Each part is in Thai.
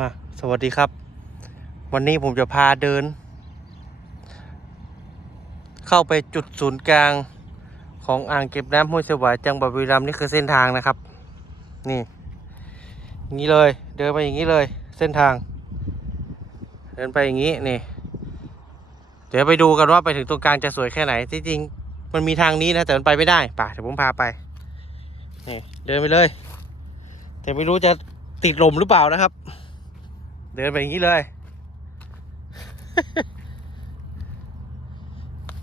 มาสวัสดีครับ วันนี้ผมจะพาเดิน เข้าไปจุดศูนย์กลางของอ่างเก็บน้ำห้วยสวายจังหวัดบุรีรัมย์นี่คือเส้นทางนะครับ นี่อย่างนี้เลยเดินไปอย่างนี้เลย เส้นทาง เดินไปอย่างนี้นี่ เดี๋ยวไปดูกันว่าไปถึงตรงกลางจะสวยแค่ไหนที่จริงมันมีทางนี้นะแต่มันไปไม่ได้ป่ะเดี๋ยวผมพาไปนี่เดินไปเลย แต่ไม่รู้จะติดลมหรือเปล่านะครับ เดินไปอย่างนี้เลย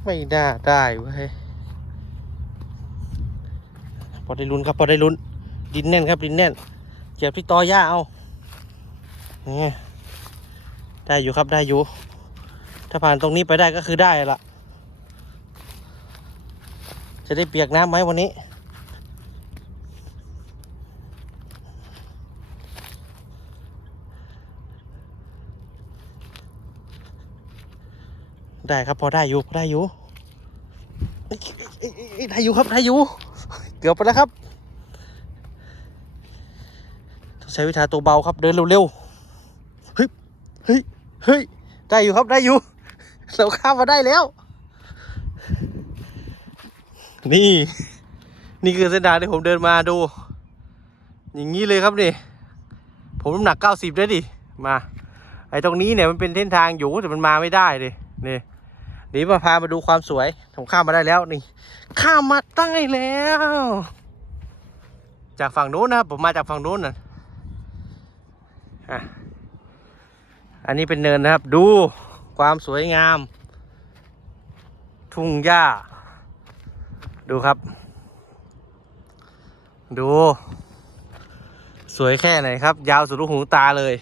ไม่น่าได้เว้ยพอได้ลุ้นครับพอได้ลุ้น ดินแน่นครับดินแน่นเจ็บที่ตอหญ้าเอานี่ได้อยู่ครับได้อยู่ ถ้าผ่านตรงนี้ไปได้ก็คือได้ละจะได้เปียกน้ำไหมวันนี้ ได้ครับพอได้อยู่พอได้อยู่เอ้ยเอ้ยเอ้ยเอ้ยได้อยู่ครับได้อยู่เกือบไปแล้วครับต้องใช้วิชาตัวเบาครับเดินเร็วๆเฮ้ยเฮ้ยเฮ้ยได้อยู่ครับได้อยู่เราข้ามมาได้แล้ว นี่ นี่คือเส้นทางที่ผมเดินมาดู อย่างนี้เลยครับนี่ผมน้ำหนักเก้าสิบได้ดิมาไอ้ตรงนี้เนี่ยมันเป็นเส้นทางอยู่แต่มันมาไม่ได้เลยนี่ เดี๋ยวมาพามาดูความสวยผมข้ามมาได้แล้วนี่ ข้ามมาได้แล้ว จากฝั่งนู้นนะครับผมมาจากฝั่งนู้นนะอะอันนี้เป็นเนินนะครับ ดูความสวยงาม ทุ่งหญ้า ดูครับ ดู สวยแค่ไหนครับ ยาวสุดลูกหูตาเลย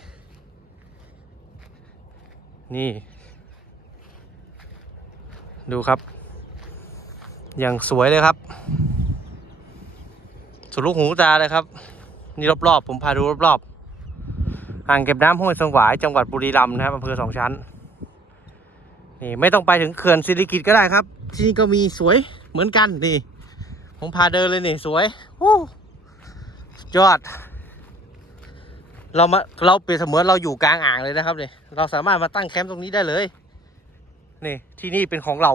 นี่ ดูครับ อย่างสวยเลยครับ สุดลูกหูตาเลยครับ นี่รอบๆผมพาดูรอบๆอ่างเก็บน้ำห้วยสงหวายจังหวัดบุรีรัมย์นะครับอำเภอสองชั้น นี่ไม่ต้องไปถึงเขื่อนศิริกิตก็ได้ครับ ที่นี่ก็มีสวยเหมือนกันนี่ ผมพาเดินเลยนี่สวยโอ้ยอดเรามาเราเปรียบเสมือนเราอยู่กลางอ่างเลยนะครับเนี่ยเราสามารถมาตั้งแคมป์ตรงนี้ได้เลย นี่ ที่นี่เป็นของเรา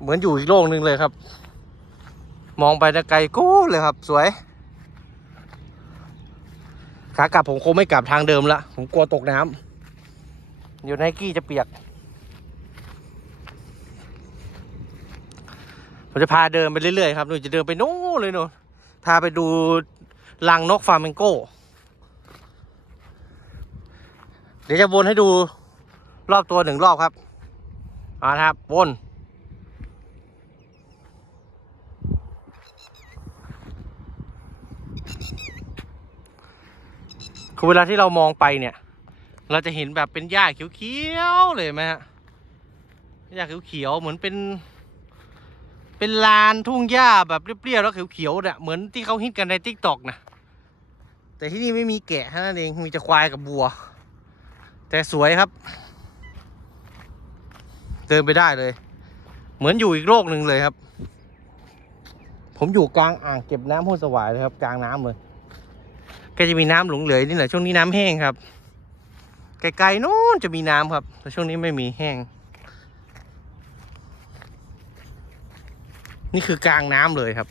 เหมือนอยู่อีกโลกหนึ่งเลยครับ มองไปไกลกู้เลยครับ สวย ขากลับผมคงไม่กลับทางเดิมละ ผมกลัวตกน้ำอยู่ไนกี้จะเปียก ผมจะพาเดินไปเรื่อยๆครับหนูจะเดินไปนู้นเลยหนูพาไปดูรังนกฟลามิงโก้ เดี๋ยวจะวนให้ดูรอบตัวหนึ่งรอบครับมาครับวนคือเวลาที่เรามองไปเนี่ย เราจะเห็นแบบเป็นหญ้าเขียวๆเลยไหมฮะหญ้าเขียวๆเหมือนเป็น เป็นลานทุ่งหญ้าแบบเรียบๆแล้วเขียวๆเนี่ยเหมือนที่เขาฮิตกันในทิกตอกนะแต่ที่นี่ไม่มีแกะนั้นเองมีแต่ควายกับบัว แต่สวยครับ เดินไปได้เลย เหมือนอยู่อีกโลกหนึ่งเลยครับ ผมอยู่กลางอ่างเก็บน้ำห้วยสวายเลยครับ กลางน้ำเลยก็จะมีน้ำหลงเหลือนี่แหละช่วงนี้น้ำแห้งครับ ไกลๆนู้นจะมีน้ำครับ แต่ช่วงนี้ไม่มีแห้ง นี่คือกลางน้ำเลยครับ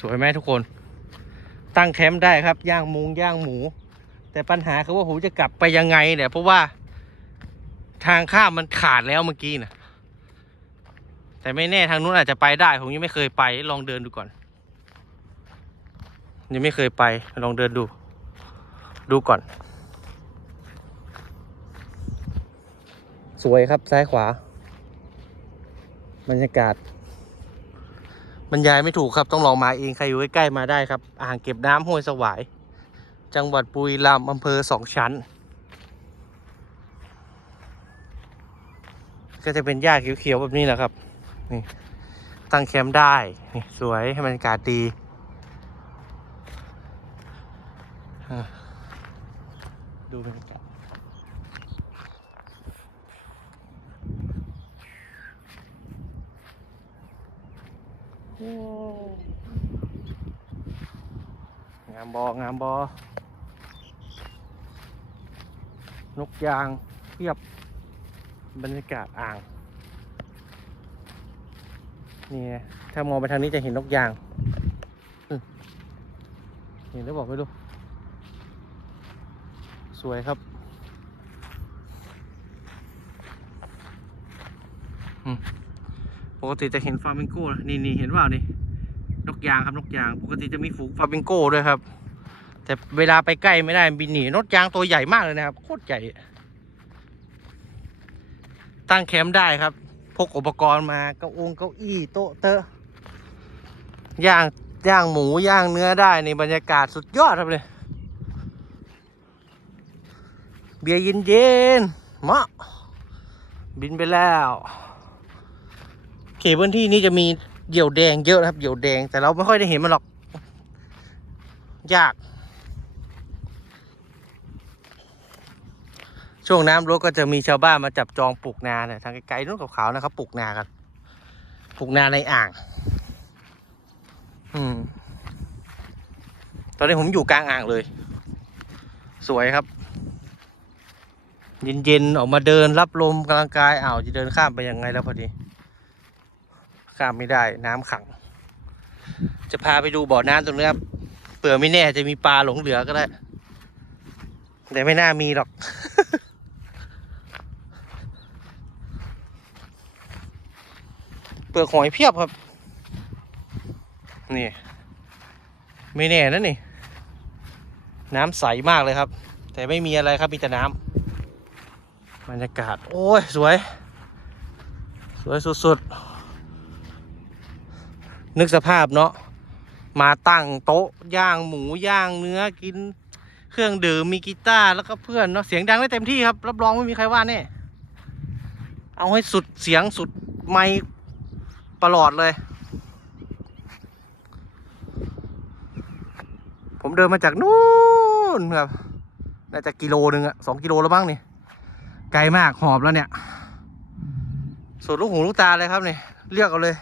สวยไหมทุกคน ตั้งแคมป์ได้ครับ ย่างมุงย่างหมู แต่ปัญหาคือว่าผมจะกลับไปยังไงเนี่ยเพราะว่าทางข้ามมันขาดแล้วเมื่อกี้นะแต่ไม่แน่ทางนู้นอาจจะไปได้ ผมยังไม่เคยไป ลองเดินดูก่อน ยังไม่เคยไป ลองเดินดู ดูก่อน สวยครับซ้ายขวา บรรยากาศ บรรยายไม่ถูกครับต้องลองมาเองใครอยู่ใกล้ๆมาได้ครับ อ่างเก็บน้ำห้วยสวาย จังหวัดปุรีรัมย์อำเภอสองชั้น ก็จะเป็นหญ้าเขียวๆแบบนี้แหละครับนี่ตั้งแคมป์ได้นี่สวยให้บรรยากาศดีดูบรรยากาศ งามบองามบอนกยางเทียบบรรยากาศอ่างนี่ถ้ามองไปทางนี้จะเห็นนกยางเห็นแล้วบอกไม่รู้สวยครับอืม ปกติจะเห็นฟลามิงโก้นี่นี่เห็นว่านี่นกยางครับนกยาง ปกติจะมีฝูงฟลามิงโก้ด้วยครับ แต่เวลาไปใกล้ไม่ได้บินหนีนกยางตัวใหญ่มากเลยนะครับโคตรใหญ่ ตั้งแคมป์ได้ครับ พกอุปกรณ์มาเก้าองเก้าอี้โต๊ะเตอะย่างย่างหมูย่างเนื้อได้ในบรรยากาศสุดยอดครับเลยเบียร์เย็นเย็นๆมะบินไปแล้ว เขตพื้นที่นี้จะมีเหยี่ยวแดงเยอะนะครับเหยี่ยวแดงแต่เราไม่ค่อยได้เห็นมันหรอก ยาก ช่วงน้ำลดก็จะมีชาวบ้านมาจับจองปลูกนาเนี่ยทางไกลๆนู้นขาวๆนะครับปลูกนากันปลูกนาในอ่าง อืมตอนนี้ผมอยู่กลางอ่างเลย สวยครับ เย็นๆ ออกมาเดินรับลมกำลังกายอ้าวจะเดินข้ามไปยังไงแล้วพอดี ข้ามไม่ได้น้ำขัง จะพาไปดูบ่อน้ำตรงนี้ครับเผื่อไม่แน่จะมีปลาหลงเหลือก็ได้ แต่ไม่น่ามีหรอกเปลือกหอยเพียบครับ นี่ ไม่แน่นะนี่ น้ำใสมากเลยครับ แต่ไม่มีอะไรครับมีแต่น้ำบรรยากาศ โอ้ย สวย สวยสุดๆ นึกสภาพเนาะมาตั้งโต๊ะย่างหมูย่างเนื้อกินเครื่องดื่มมีกีตาร์แล้วก็เพื่อนเนาะเสียงดังได้เต็มที่ครับ รับรองไม่มีใครว่าแน่เอาให้สุดเสียงสุดไมค์ประหลอดเลย ผมเดินมาจากนู่นครับน่าจะกิโลหนึ่งอะสองกิโลแล้วบ้างนี่ไกลมากหอบแล้วเนี่ยสุดลูกหูลูกตาเลยครับนี่เรียกเอาเลย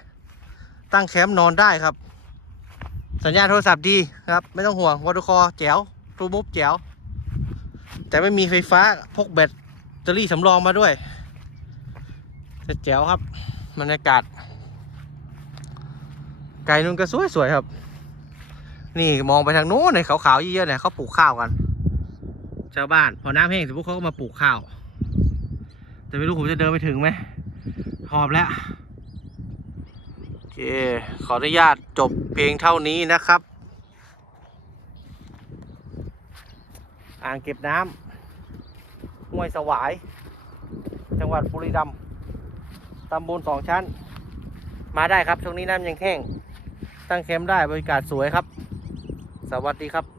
ตั้งแคมป์นอนได้ครับ สัญญาณโทรศัพท์ดีครับ ไม่ต้องห่วงวอตคอแจ๋วรูมุฟแจ๋ว แต่ไม่มีไฟฟ้าพกแบตเตอรี่สำรองมาด้วยแต่แจ๋วครับบรรยากาศ ไกลนู้นก็สวยๆครับ นี่มองไปทางโน้นในขาวๆเยอะๆเนี่ยเขาปลูกข้าวกันชาวบ้านพอน้ำแห้งเสร็จพวกเขาก็มาปลูกข้าว แต่ไม่รู้ผมจะเดินไปถึงไหมหอบแล้ว ค ขออนุญาตจบเพียงเท่านี้นะครับ อ่างเก็บน้ำห้วยสวาย จังหวัดบุรีรัมย์ตำบลสองชั้น มาได้ครับ ช่วงนี้น้ำยังแห้ง ตั้งเข็มได้บรรยากาศสวยครับ สวัสดีครับ